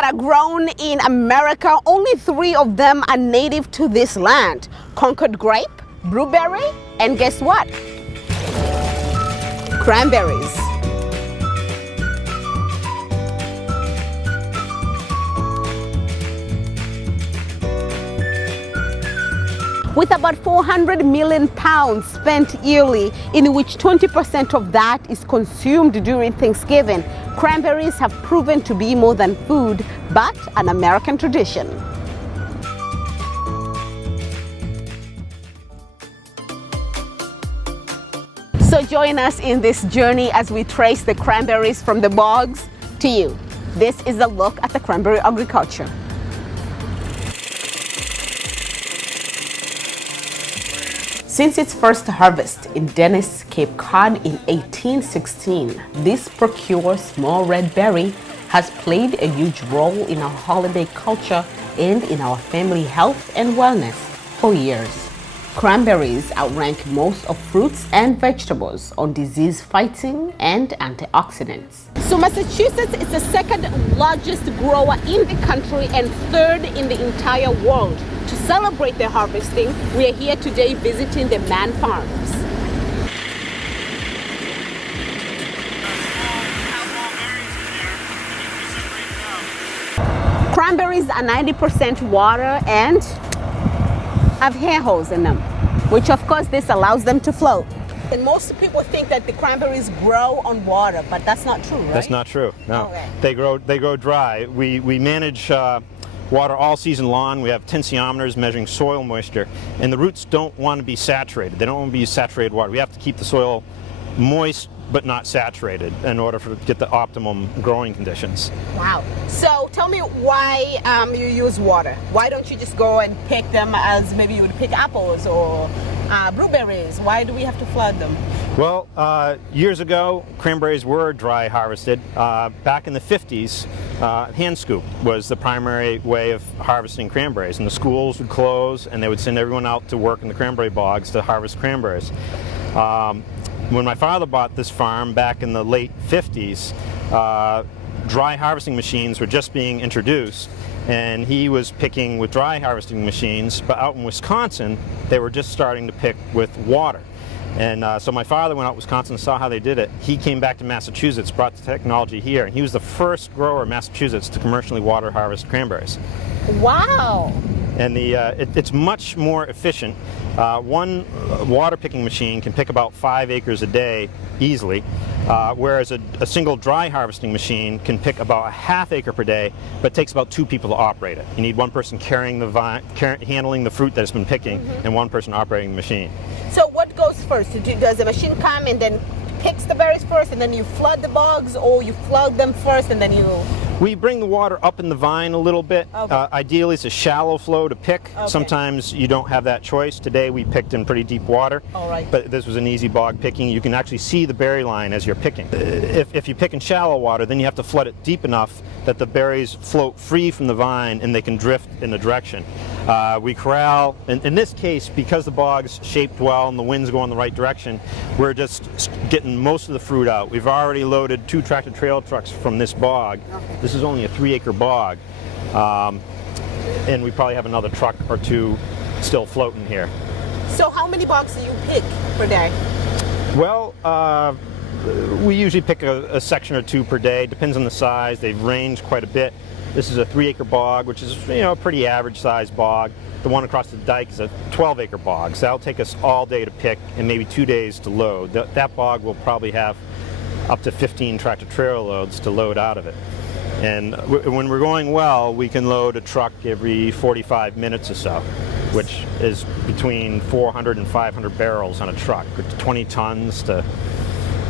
that are grown in America, only 3 of them are native to this land: Concord grape, blueberry, and guess what? Cranberries. With about 400 million pounds spent yearly, in which 20% of that is consumed during Thanksgiving, cranberries have proven to be more than food, but an American tradition. So join us in this journey as we trace the cranberries from the bogs to you. This is a look at the cranberry agriculture. Since its first harvest in Dennis, Cape Cod in 1816, this procure small red berry has played a huge role in our holiday culture and in our family health and wellness for years. Cranberries outrank most of fruits and vegetables on disease fighting and antioxidants. So Massachusetts is the second largest grower in the country and third in the entire world. To celebrate their harvesting, we are here today visiting the Man Farms. Cranberries are 90% water and have hair holes in them, which of course this allows them to float. And most people think that the cranberries grow on water, but that's not true, right? That's not true, no. Okay. They grow dry. We manage water all season long. We have tensiometers measuring soil moisture, and the roots don't want to be saturated. They don't want to be saturated water. We have to keep the soil moist but not saturated in order to get the optimum growing conditions. Wow. So tell me why you use water. Why don't you just go and pick them as maybe you would pick apples or blueberries? Why do we have to flood them? Well, years ago, cranberries were dry harvested. Back in the 50s, hand scoop was the primary way of harvesting cranberries, and the schools would close and they would send everyone out to work in the cranberry bogs to harvest cranberries. When my father bought this farm back in the late 50s, dry harvesting machines were just being introduced, and he was picking with dry harvesting machines, but out in Wisconsin, they were just starting to pick with water. And so my father went out to Wisconsin and saw how they did it. He came back to Massachusetts, brought the technology here, and he was the first grower in Massachusetts to commercially water harvest cranberries. Wow! And it's much more efficient. One water picking machine can pick about 5 acres a day easily, whereas a single dry harvesting machine can pick about a half acre per day, but it takes about 2 people to operate it. You need one person carrying the vine, handling the fruit that's been picking, and one person operating the machine. So what goes first? Does the machine come and then picks the berries first, and then you flood the bogs, or you flood them first and then you... We bring the water up in the vine a little bit. Okay. Ideally, it's a shallow flow to pick. Okay. Sometimes you don't have that choice. Today we picked in pretty deep water, All right. but this was an easy bog picking. You can actually see the berry line as you're picking. If you pick in shallow water, then you have to flood it deep enough that the berries float free from the vine and they can drift in the direction. We corral, in this case, because the bog's shaped well and the winds go in the right direction, we're just getting most of the fruit out. We've already loaded 2 tractor trailer trucks from this bog. Okay. This is only a 3-acre bog, and we probably have another truck or 2 still floating here. So how many bogs do you pick per day? Well, we usually pick a section or 2 per day. Depends on the size. They range quite a bit. This is a 3-acre bog, which is a pretty average sized bog. The one across the dike is a 12-acre bog, so that'll take us all day to pick and maybe 2 days to load. That bog will probably have up to 15 tractor trailer loads to load out of it. And when we're going well, we can load a truck every 45 minutes or so, which is between 400 and 500 barrels on a truck, or 20 tons to...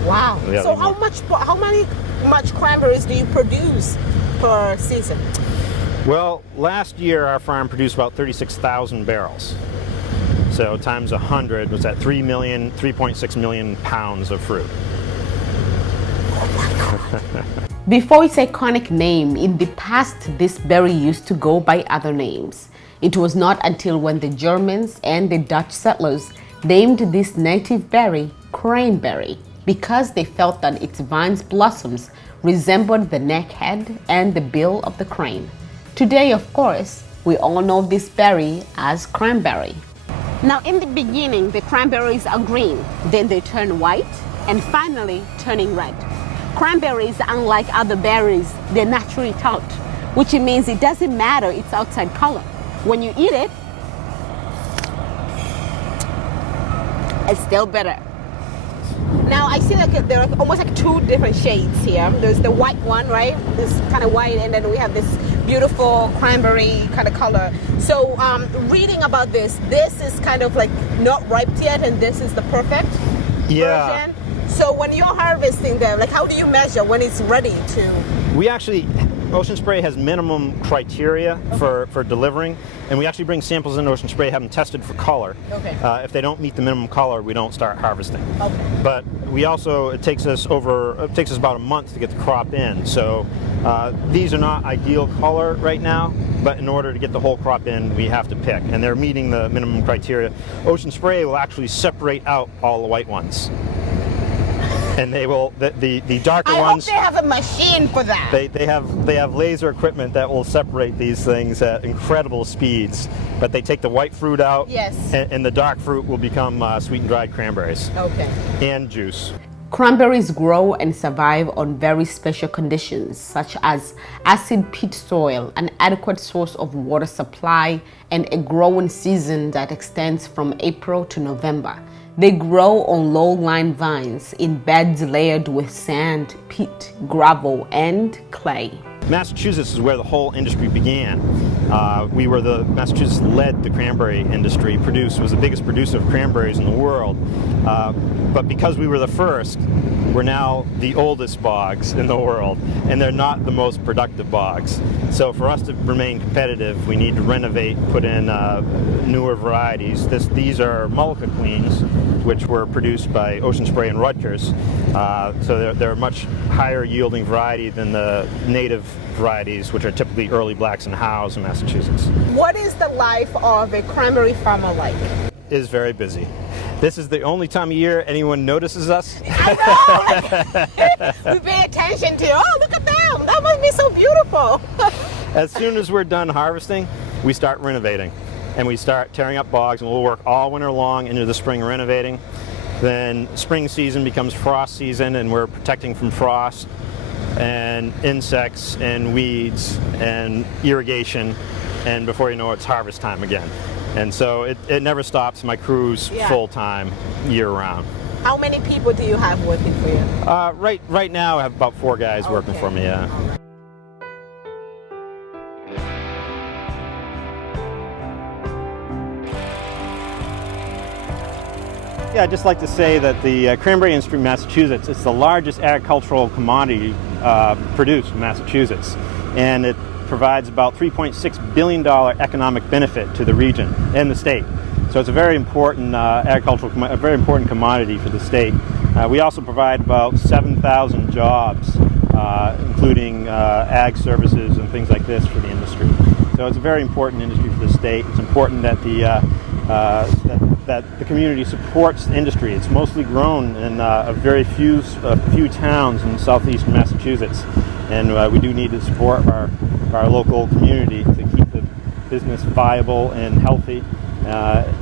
Wow. Yeah, So how much cranberries do you produce per season? Well, last year our farm produced about 36,000 barrels. So times 100 was at 3.6 million pounds of fruit. Before its iconic name, in the past this berry used to go by other names. It was not until when the Germans and the Dutch settlers named this native berry Cranberry, because they felt that its vine's blossoms resembled the neck head and the bill of the crane. Today, of course, we all know this berry as cranberry. Now, in the beginning, the cranberries are green, then they turn white, and finally turning red. Cranberries, unlike other berries, they're naturally tart, which means it doesn't matter its outside color. When you eat it, it's still better. Now I see like there are almost like two different shades here. There's the white one, right? This kind of white, and then we have this beautiful cranberry kind of color. So reading about this is kind of like not ripe yet, and this is the perfect version. So when you're harvesting them, like how do you measure when it's ready to? Ocean Spray has minimum criteria for delivering, and we actually bring samples in Ocean Spray, have them tested for color. Okay. If they don't meet the minimum color, we don't start harvesting. Okay. But we also, it takes us about a month to get the crop in. So these are not ideal color right now, but in order to get the whole crop in, we have to pick, and they're meeting the minimum criteria. Ocean Spray will actually separate out all the white ones. And they will, the darker ones. I hope they have a machine for that. They have laser equipment that will separate these things at incredible speeds. But they take the white fruit out. Yes. And the dark fruit will become sweet and dried cranberries. Okay. And juice. Cranberries grow and survive on very special conditions, such as acid peat soil, an adequate source of water supply, and a growing season that extends from April to November. They grow on low-lying vines in beds layered with sand, peat, gravel, and clay. Massachusetts is where the whole industry began. Massachusetts led the cranberry industry, was the biggest producer of cranberries in the world. But because we were the first, we're now the oldest bogs in the world, and they're not the most productive bogs. So for us to remain competitive, we need to renovate, put in newer varieties. These are Mullica Queens, which were produced by Ocean Spray and Rutgers. So they're a much higher yielding variety than the native varieties, which are typically early blacks and hows in Massachusetts. What is the life of a cranberry farmer like? It is very busy. This is the only time of year anyone notices us. I know! We pay attention to, oh, look at them! That must be so beautiful! As soon as we're done harvesting, we start renovating. And we start tearing up bogs, and we'll work all winter long into the spring renovating. Then spring season becomes frost season, and we're protecting from frost and insects and weeds and irrigation, and before you know it, it's harvest time again. And so it never stops. My crew's full-time, year-round. How many people do you have working for you? Right now I have about 4 guys working for me, yeah. Yeah, I'd just like to say that the cranberry industry in Massachusetts is the largest agricultural commodity produced in Massachusetts, and it provides about $3.6 billion economic benefit to the region and the state. So it's a very important a very important commodity for the state. We also provide about 7,000 jobs, including ag services and things like this for the industry. So it's a very important industry for the state. It's important that the community supports the industry. It's mostly grown in a few towns in southeastern Massachusetts, and we do need to support our local community to keep the business viable and healthy,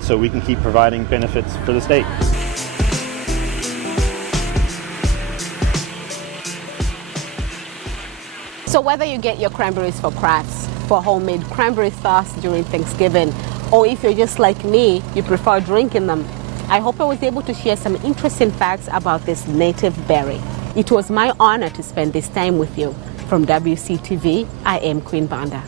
so we can keep providing benefits for the state. So whether you get your cranberries for crafts, for homemade cranberry sauce during Thanksgiving, or if you're just like me, you prefer drinking them, I hope I was able to share some interesting facts about this native berry. It was my honor to spend this time with you. From WCTV, I am Queen Banda.